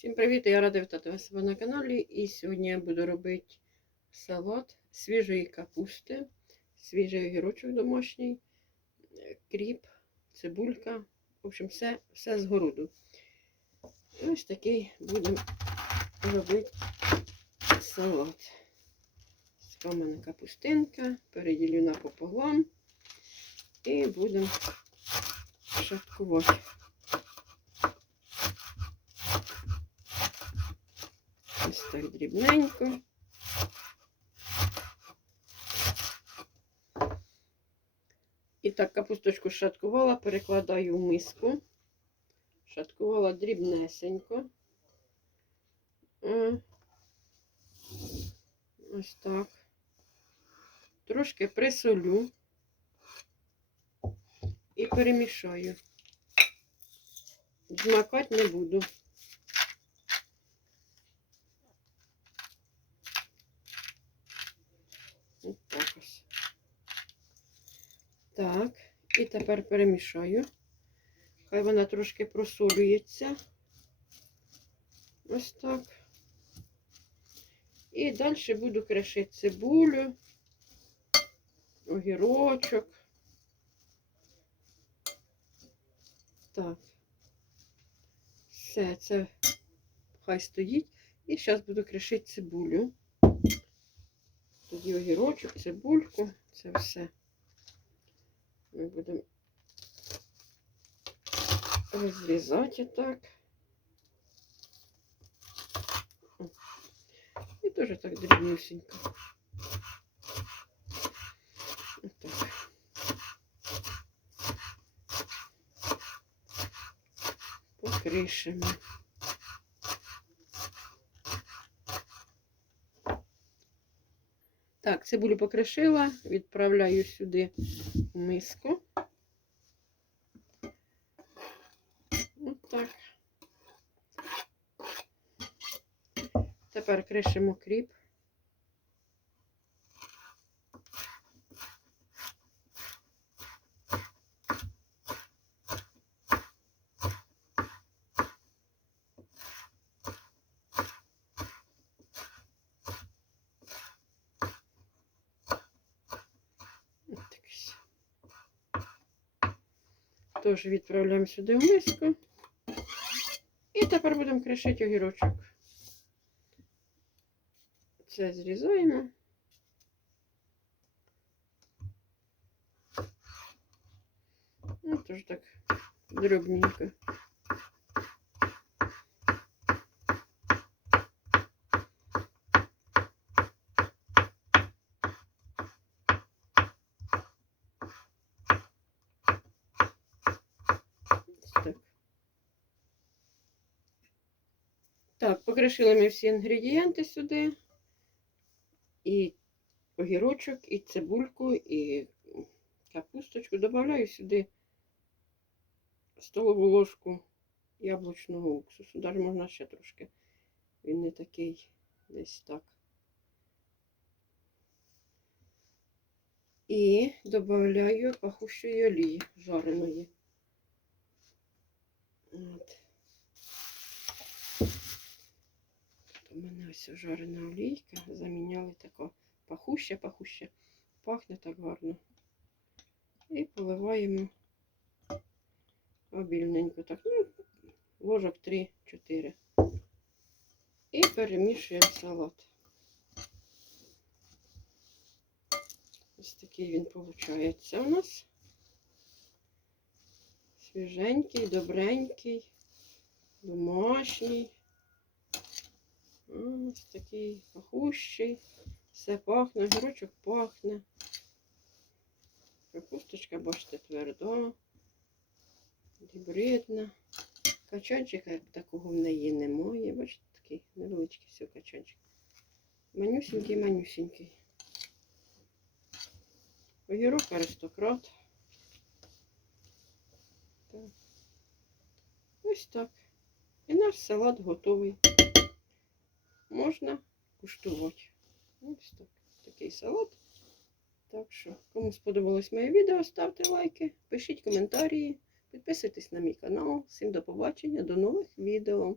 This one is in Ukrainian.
Всім привіт! Я рада вітати вас на каналі. І сьогодні я буду робити салат свіжої капусти, свіжий огірочок домашній, кріп, цибулька. В общем, все, все з городу. І ось такий будемо робити салат. Така в мене капустинка, переділю напополам і будемо шаткувати. Ось так дрібненько. І так капусточку шаткувала, перекладаю в миску. Шаткувала дрібнесенько. Ось так. Трошки присолю і перемішаю. Змакати не буду. Ось так ось. Так, і тепер перемішаю. Хай вона трошки просолюється. Ось так. І далі буду кришити цибулю, огірочок. Так. Все, це хай стоїть. І зараз буду кришити цибулю. Огірочок, цибульку, це все. Ми будемо розрізати так. І теж так дрібнюсенько. Отак. Так, цибулю покришила, відправляю сюди в миску. От так. Тепер кришимо кріп. От так ось. Теж відправляємо сюди в миску. І тепер будемо кришити огірочок. Це зрізаємо. Ну, теж так дробненько. Так. Так, покришили ми всі інгредієнти сюди. І огірочок, і цибульку, і капусточку. Добавляю сюди столову ложку яблучного уксусу. Даже можна ще трошки. Він не такий десь так. І додаю пахущої олії жареної. От. У мене ось жарена олійка. Заміняли тако пахуще, пахуще. Пахне так гарно. І поливаємо обільненько. Так, ну, ложок 3-4. І перемішуємо салат. Ось такий він виходить у нас. Свіженький, добренький, домашній. Ось такий пахущий. Все пахне, огірочок пахне. Капусточка, бачите, тверда, гібридна. Качанчика такого в неї немає. Бачите, такий невеличкий все качанчик. Манюсенький, манюсенький. Огірок аристократ. Так. Ось так. І наш салат готовий можна куштувати. Ось так. Такий салат. Так що, кому сподобалось моє відео, ставте лайки, пишіть коментарі, підписуйтесь на мій канал. Всім до побачення, до нових відео.